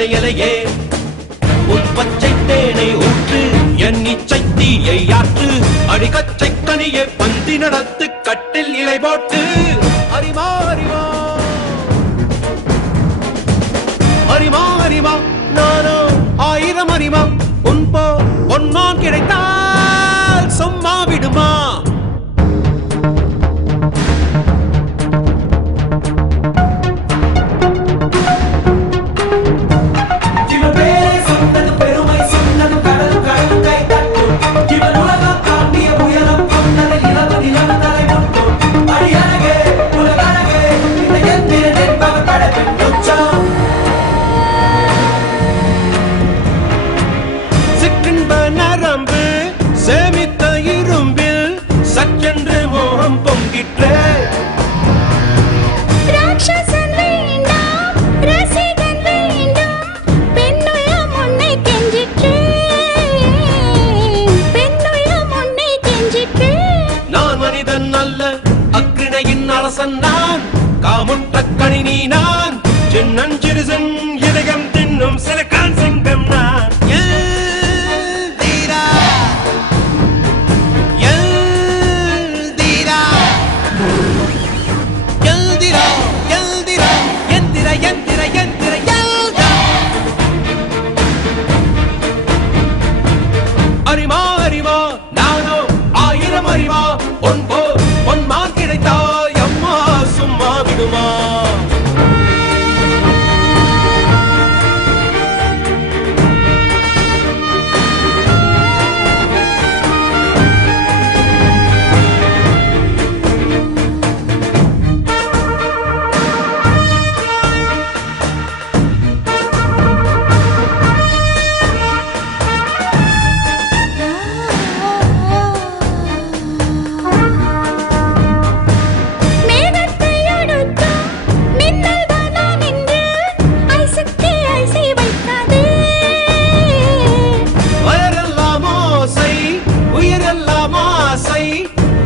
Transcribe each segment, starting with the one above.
நனையலையே உன் பச்சை தேனை ஊற்று என் இச்சை தீயை ஆற்று அடிகச்சை கனியை பந்தி நடத்து கட்டில் இலை போட்டு அறிமா அறிமா அறிமா அறிமா நானோ ஆயிரம் அறிமா உன் போ பொன்மான் கிடைத்தால் சும்மா விடுமா சேமித்த இரும்பில் சற்றென்று மோகம் பொங்கிற்றே ராட்சசன் வேண்டாம் ரசிகன் வேண்டும் பெண்ணுள்ளம் உன்னை கெஞ்சிற்றே பெண்ணுள்ளம் உன்னை கெஞ்சிற்றே நான் மனிதன் அல்ல அக்ரிணையின் அரசன் நான் காமுற்ற கணினி நான் சின்னஞ்சிறுசன் இதயம் தின்னும் சிலக்கான் சிங்கம் நான் அறிமா அறிமா நானோ ஆயிரம் அறிமா பொன் போ பொன்மான் கிடைத்தாய் அம்மா சும்மா விடுமா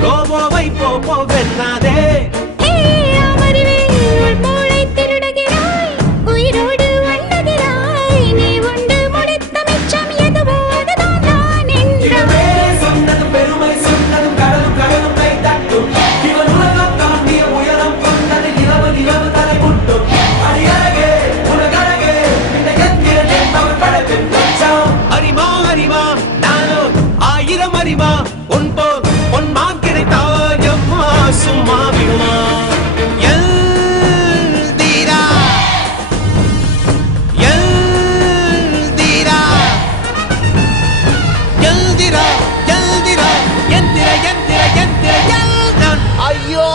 ரோபோவை போப்போ வெண்ணாதே அமர்வே உள் மூளை திருடுகிறாய் உயிரோடு வண்டுகிறாய் நீ உண்டு முடித்த மிச்சம் எதுவோ அதுதான் நான் என்றே சொன்னது பெருமை சொன்னதும் கடலும் கடலும் கை தட்டும் இவன் உலகம் தாண்டிய உயரம் கொண்டது நிலவு நிலவு தலை முட்டும் அடியழகே உலகழகே இந்த எந்திரன் என்பவன் படைப்பின் கொஞ்சம் அறிமா அறிமா நானோ ஆயிரம் அறிமா உன் போ பொன்மான் கிடைத்தாய் அம்மா சும்மா விடுமா எல்தீரா எல்தீரா எல்தீரா எல்தீரா எந்திர எந்திர எந்திர எல்தான் ஐயோ